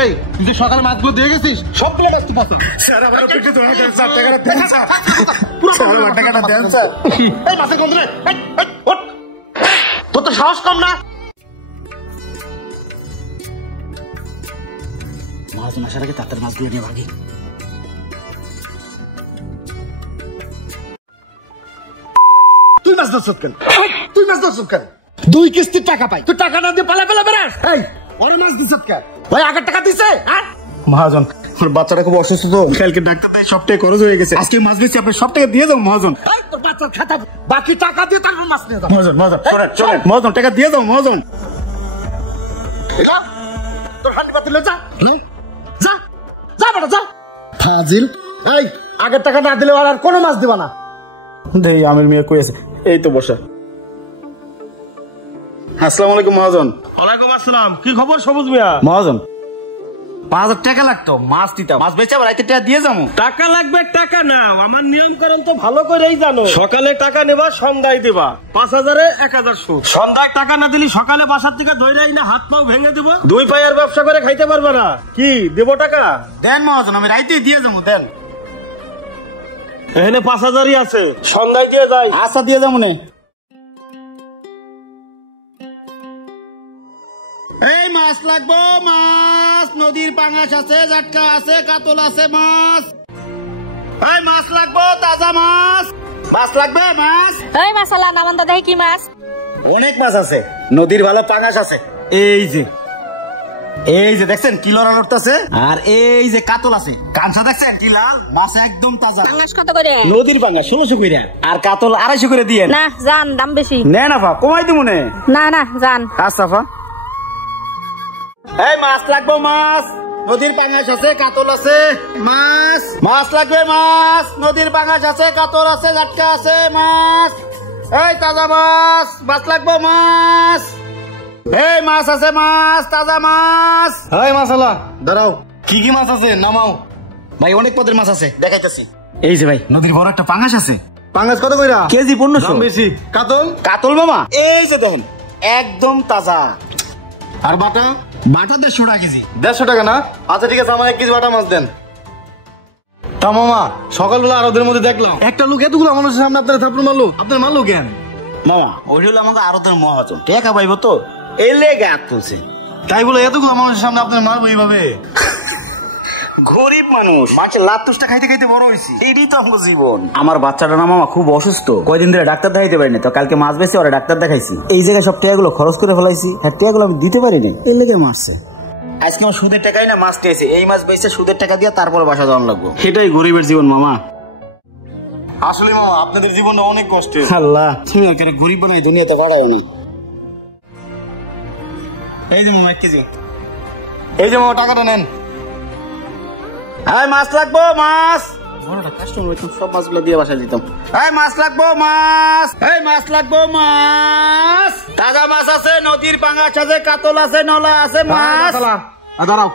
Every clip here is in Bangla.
এই তুই যে সকালে মাছগুলো দিয়ে গেছিস সবগুলো মাছ তো পাচ্ছিস। স্যার আমার পেটে তো টাকাটা দেন স্যার। স্যার আমার টাকাটা দেন স্যার। এই মাছের গন্ধ রে, ওঠ। তোর তো সাহস কম না। মহাজন আসার আগে তাড়াতাড়ি মাছগুলো নিয়ে ভাগি। তুই মাছ ধরছ কেন? তুই মাছ ধরছ কেন? 2 কিস্তির টাকা পাই, তুই টাকা না দিয়ে পালা বেড়াস। এই ওরে মাছ দিছ কেন? ওই আগের টাকা দিছে? হ্যাঁ মহাজন ওর বাচ্চাটা খুব অসুস্থ তো, কালকে ডাক্তার দেয় সব টাকা খরচ হয়ে গেছে, আজকে মাছ বেচে আপনি সব টাকা দিয়ে যাও মহাজন। তোর বাচ্চার খাতা বাকি টাকা দিয়ে তারপর মাছ নিয়ে যাও। মহাজন চলেন মহাজন টাকা দিয়ে যাও মহাজন। তোর হাঁটি পাতিলে যা যা যা বেটা যা। ফাজিল। এই আগের টাকা না দিলে আর কোনো মাছ দিবা না। দেই আমির মিয়া কই আছে? এই তো বসা। আসসালামু আলাইকুম মহাজন। ওয়ালাইকুম আসসালাম। কি খবর সবুজ মিয়া? মহাজন 5000 টাকা লাগতো, মাছ দিতাম, মাছ বেচে আবার রাইতে টাকা দিয়ে যাবো। টাকা লাগবে? টাকা নাও, আমার নিয়ম করেন তো ভালো করেই জানো। সকালে টাকা নেবা, সন্ধ্যায় দেবা। 5000-এ 1000 সুদ। সন্ধ্যায় টাকা না দিলি সকালে বাসার থেকে ধইরাই না হাত পাও ভেঙে দিব। 2 পায়ের ব্যবসা করে খাইতে পারবে না। কি দেব টাকা? দেন মহাজন, আমি রাইতে দিয়ে যাবো। দেন এখানে 5000ই আছে, সন্ধ্যায় দিয়ে যাই। আচ্ছা দিয়ে যাবো নে। এই মাছ লাগবো, মাছ নদীর পাঙাশ আছে, জাটকা আছে, কাতল আছে, মাছ। এই মাছ লাগবো, তাজা মাছ। মাছ লাগবে মাছ। এই মাসালা নামান তো দেখি কি মাছ? অনেক মাছ আছে, নদীর ভালো পাঙাশ আছে। এই যে দেখছেন কি লড়া লড়তেছে, আর এই যে কাতল আছে, কাঁচা দেখছেন কি লাল, মাছ একদম তাজা। পাঙ্গাস কত করে? নদীর পাঙাশ 1600 করে, আর কাতল 250 করে দিয়ে। না জান, দাম বেশি। নে না ফা, কমাই দিব নে। না জান। আচ্ছা ফা। এই মাছ লাগবো, মাছ নদীর পাঙাশ আছে, কাতল আছে, মাছ লাগবে, মাছ নদীর পাঙাশ আছে, কাতল আছে, জাটকা আছে, মাছ। এই তাজা মাছ লাগবো, মাছ। এই মাছ আছে, মাছ তাজা মাছ। এই মাছালা দাঁড়াও, কি কি মাছ আছে নামাও। ভাই অনেক পদের মাছ আছে, দেখাইতেছি। এই যে ভাই নদীর বড় একটা পাঙাশ আছে। পাঙ্গাস কত কইরা? কেজি 1500। দাম বেশি। কাতল? কাতল মামা এই যে দেখেন একদম তাজা। আর বাটা? বাটা 150 টাকা কেজি। 150 টাকা না? আচ্ছা ঠিক আছে, আমার 1 কেজি বাটা মাছ দেন। তা মামা সকালবেলা আর ওদের মধ্যে দেখলাম একটা লোক এতগুলো মানুষের সামনে আপনার থাপড় মারলো, আপনার মারলো কেন? মামা ওই হলো আমাকে আরো তোর মহাজন টাকা পাইবো তো, এই লেগে হাত তুলছে। তাই বলে এতগুলো মানুষের সামনে আপনার মারবো এইভাবে? গরিব মানুষ, মাছের লাত তুষ্টা খাইতে খাইতে বড় হয়েছি, এইটাই তো আমার জীবন। আমার বাচ্চাটা না মামা খুব অসুস্থ, কয়দিন ধরে ডাক্তার দেখাইতে পারিনি, তো কালকে মাছ বেশি ওরা ডাক্তার দেখাইছি। এই জায়গায় সব টাকাগুলো খরচ করে ফেলাইছি, হ্যাঁ টাকাগুলো আমি দিতে পারিনি, এই লেগে মারছে। আজকে আমার সুদের টাকাই না মাছ টেয়েছে, এই মাছ বেচে সুদের টাকা দিয়ে তারপরে বাসা যাওয়ার লাগবো। সেটাই গরিবের জীবন মামা। আসলে মামা আপনাদের জীবনটা অনেক কষ্টের। আল্লাহ তুমি এখানে গরিব বানাই দুনিয়াতে বাড়ায়ও না। এই যে মামা 1 কেজি। এই যে মামা টাকাটা নেন। এই মাছ লাগবো, মাছ। সব মাছগুলো দিয়ে বাসায় দিতাম। এই মাছ লাগবো, মাছ। এই মাছ লাগবো, মাছ। তাজা মাছ আছে, নদীর পাঙাশ আছে, কাতল আছে, নলা আছে, মাছ। দাঁড়াও,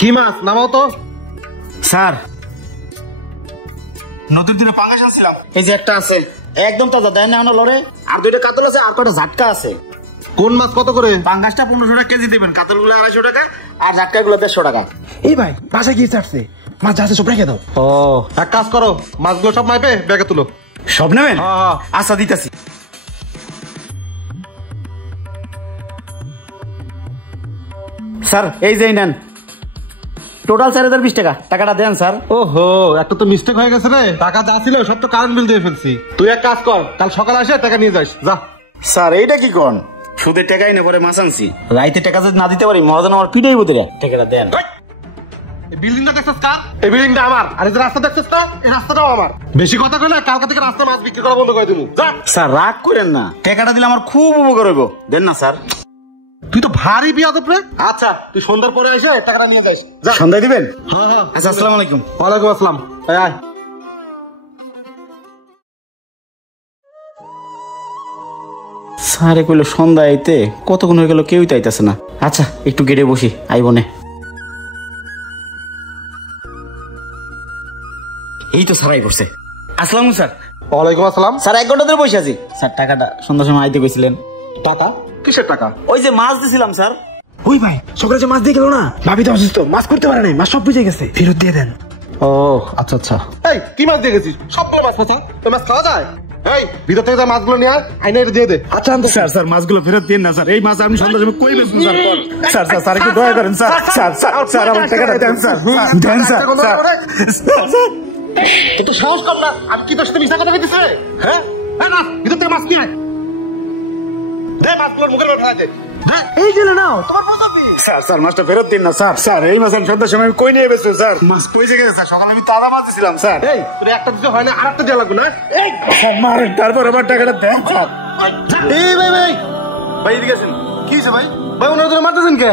কি মাছ নামাও তো। স্যার নদীর দিনে পাঙাশ আছে, এই যে একটা আছে একদম তাজা, দেয় না এখনো লড়ে। আর 2টা কাতল আছে, আর কটা ঝাটকা আছে। কোন মাছ কত করে? পাঙ্গাসটা 1500 টাকা কেজি দেবেন, কাতল গুলো 250 টাকা, আর ঝাটকা গুলো 150 টাকা। এই ভাই বাসায় গিয়ে চাটছে, মাছ যা আছে সব রেখে দাও। ও এক কাজ করো, মাছগুলো সব মাইপে ব্যাগে তুলো। সব নেবেন? হ্যাঁ। আচ্ছা দিতেছি। স্যার এই যে নেন, টোটাল 4020 টাকা। টাকাটা দেন স্যার। ওহো, একটা তো মিস্টেক হয়ে গেছে রে, টাকা যা ছিল সব তো কারেন্ট বিল দিয়ে ফেলছি। তুই এক কাজ কর, কাল সকালে আসে টাকা নিয়ে যাস যা। স্যার এইটা কি কোন সুদের টাকাই না পরে মাছ আনছি, রাইতে টাকা যদি না দিতে পারি মহাজন আমার পিটাই বুঝে। টাকাটা দেন। এই বিল্ডিংটা দেখছিস কার? এই বিল্ডিংটা আমার। আর এই যে রাস্তা দেখছিস না, এই রাস্তাটাও আমার। বেশি কথা কইলে কালকে থেকে রাস্তা মাছ বিক্রি করা বন্ধ করে দিবো। স্যার রাগ করেন না, টাকাটা দিলে আমার খুব উপকার হইব, দেন না স্যার। তুই তো ভারী বিয়াদব রে। আচ্ছা তুই সন্ধ্যার পরে এসে টাকাটা নিয়ে যাস। সন্ধ্যায় দিবেন? হ্যাঁ। আচ্ছা আসসালামু আলাইকুম। ওয়ালাইকুম আসসালাম। আয় স্যারে কইলো সন্ধ্যা আইতে, কতক্ষণ হয়ে গেল কেউই তো আইতাছে না। আচ্ছা একটু গেটে বসি, আইবনে। এই তো স্যার আই পড়ছে। আসসালামু স্যার। ওয়ালাইকুম আসসালাম। স্যার 1 ঘন্টা ধরে বসে আছি। স্যার টাকাটা সন্ধ্যার সময় আইতে কইছিলেন। টাকা? কিসের টাকা? ওই যে মাছ দিছিলাম স্যার। ও ওই ভাই সকালে যে মাছ দিয়ে গেল না, ভাবি তো অসুস্থ, মাছ করতে পারে নাই, মাছ সব বুঝে গেছে, ফেরত দিয়ে দেন। ও আচ্ছা আচ্ছা। এই কি মাছ দিয়ে গেছিস? সবগুলো মাছ পচা, ওই মাছ খাওয়া যায়? এই ভিতর থেকে মাছগুলো নিয়ে আইনে দিয়ে দে। আচ্ছা স্যার, স্যার মাছগুলো ফেরত দিন না স্যার, এই মাছ আপনি সন্ধ্যার সময় কই বেচবেন স্যার? স্যার স্যার স্যার একটু দয়া করেন স্যার, স্যার স্যার স্যার আমার টাকাটা দেন স্যার, দেন স্যার। তোর তো সাহস কম না, আমি কি তোর সাথে মিথ্যা কথা বলতেছি? হ্যাঁ হ্যাঁ না, ভিতর থেকে মাছ নিয়ে আয়। দে মাছগুলোর মুখের উপর ফেলে দে। এই গেলে নাও তোমার পচাবি। স্যার স্যার মাছটা ফেরত দিন না স্যার, স্যার এই মাছ আমি সন্ধ্যার সময় আমি কই নিয়ে বেচবো স্যার? মাছ পয়সে গেছে স্যার, সকালে আমি তাজা মাছ দিছিলাম স্যার। এই তোর একটা দিতে হয় না, আরেকটা দেওয়া লাগবে না? এই স্যার মারেন, তারপর আমার টাকাটা দেন স্যার। এই ভাই ভাই ভাই এদিকে আসেন। কি হয়েছে ভাই? ভাই ওনারা তোরা মারতেছেন কে?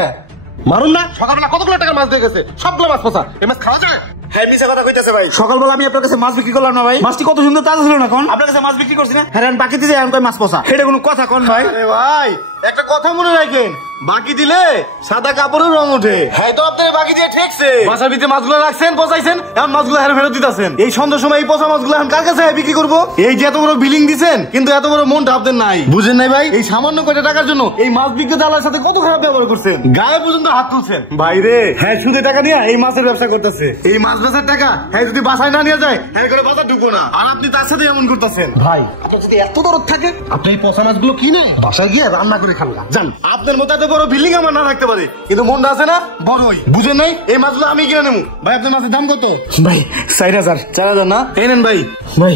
মারুন না, সকালবেলা কতগুলো টাকার মাছ দিয়ে গেছে, সবগুলো মাছ পচা। এই মাছ খাওয়া যায়? হ্যাঁ মিছা কথা কইতাছে ভাই। সকালবেলা আমি আপনার কাছে মাছ বিক্রি করলাম না ভাই? মাছটি কত সুন্দর তাজা ছিল না কোন? আপনার কাছে মাছ বিক্রি করছি না? হ্যাঁ বাকি দিতে আমি কই মাছ পচা, এটা কোনো কথা কোন ভাই? আরে ভাই একটা কথা মনে রাখেন, বাকি দিলে সাদা কাপড়ের রং ওঠে। হ্যাঁ তো আপনার বাকি দিয়ে ঠেকছে, বাসার ভিতরে মাছগুলো রাখছেন, পচাইছেন, এখন মাছগুলো হেরে ফেরত দিতেছেন। এই সন্ধ্যার সময় এই পচা মাছগুলো এখন কার কাছে বিক্রি করবো? এই যে এত বড় বিলিং দিচ্ছেন, কিন্তু এত বড় মনটা আপনাদের নাই, বুঝেন নাই ভাই? এই সামান্য কয়টা টাকার জন্য এই মাছ বিক্রেতার সাথে কত খারাপ ব্যবহার করছেন, গায়ে পর্যন্ত হাত তুলছেন। ভাইরে হ্যাঁ সুদে টাকা নিয়ে এই মাছের ব্যবসা করতেছে, এই মাছ বেচার টাকা হ্যাঁ যদি বাসায় না নিয়ে যায় হ্যাঁ করে বাজার ঢুকবো না, আর আপনি তার সাথে এমন করতেছেন। ভাই আপনার যদি এত দরদ থাকে, আপনি এই পচা মাছগুলো কিনে বাসায় গিয়ে রান্না করে খান না, জান। আপনার মতো এত বড় বিল্ডিং আমার না থাকতে পারে, কিন্তু মনটা আছে না বড়ই, বুঝেন নাই? এই মাছগুলো আমি কিনে নেবো। ভাই আপনার মাছের দাম কত? ভাই 4000। 4000 না? এই নেন ভাই। ভাই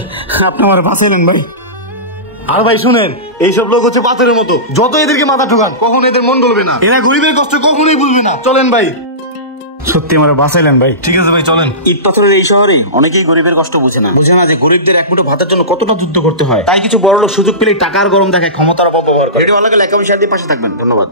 আপনি আমার বাঁচাইলেন ভাই। আর ভাই শুনেন, এইসব লোক হচ্ছে পাথরের মতো, যত এদেরকে মাথা ঢোকান কখন এদের মন গলবে না, এরা গরিবের কষ্ট কখনোই বুঝবে না। চলেন ভাই। সত্যি আমার বাঁচাইলেন ভাই। ঠিক আছে ভাই চলেন। ইট পাথরের এই শহরে অনেকেই গরিবের কষ্ট বুঝে না, বুঝে না যে গরিবদের এক মুঠো ভাতের জন্য কতটা যুদ্ধ করতে হয়। তাই কিছু বড় লোক সুযোগ পেলে টাকার গরম দেখায়, ক্ষমতার অপব্যবহার করে। ভিডিও ভালো লাগলে লাইক কমেন্ট শেয়ার দিয়ে পাশে থাকবেন। ধন্যবাদ।